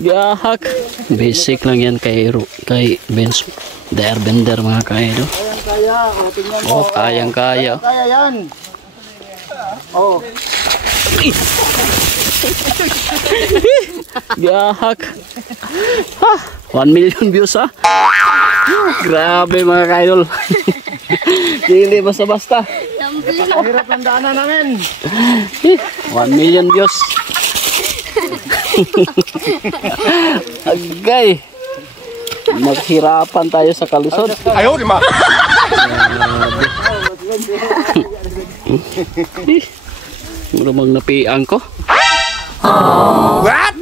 Gahak. Basic lang yan kay Benz. The Airbender mga kaidol. Oh, kayang-kaya. Kaya yan. Oh. Gahak. 1 million views ha. Grabe mga kaidol. Hindi basta-basta. Hirap ng daanan namin. 1 million views. Agay. Maghirapan tayo sa kalusod. Ayaw, lima. Marumang napiang ko. What?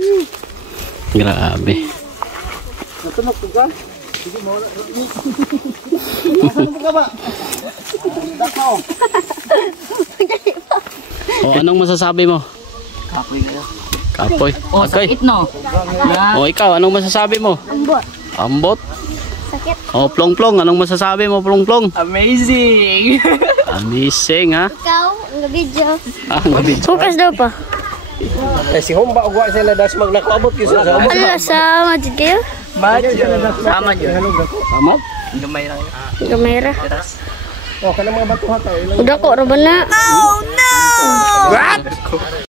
Grabe. Natunog ka? Sige, mawala. Natunog ka ba? Dakaw. O, anong masasabi mo? Kapoy kayo. Kapoy. Oh, Agay. sakit no? O, ikaw, anong masasabi mo? Ambot. Ambot. Sakit. O, plong-plong. Anong masasabi mo, plong-plong? Amazing! Amazing, ha? Ikaw, ang video. Ah, gabi. Focus daw pa. Eh, si Homba, ugwa sila das magnakaabot yun sa Homba. Ala, sa majid kayo? Madyo. Sama dyan. Amat? Gamay lang. Gamera. Oh, kanang mga batuhan tayo. Udah kok, Robana. What?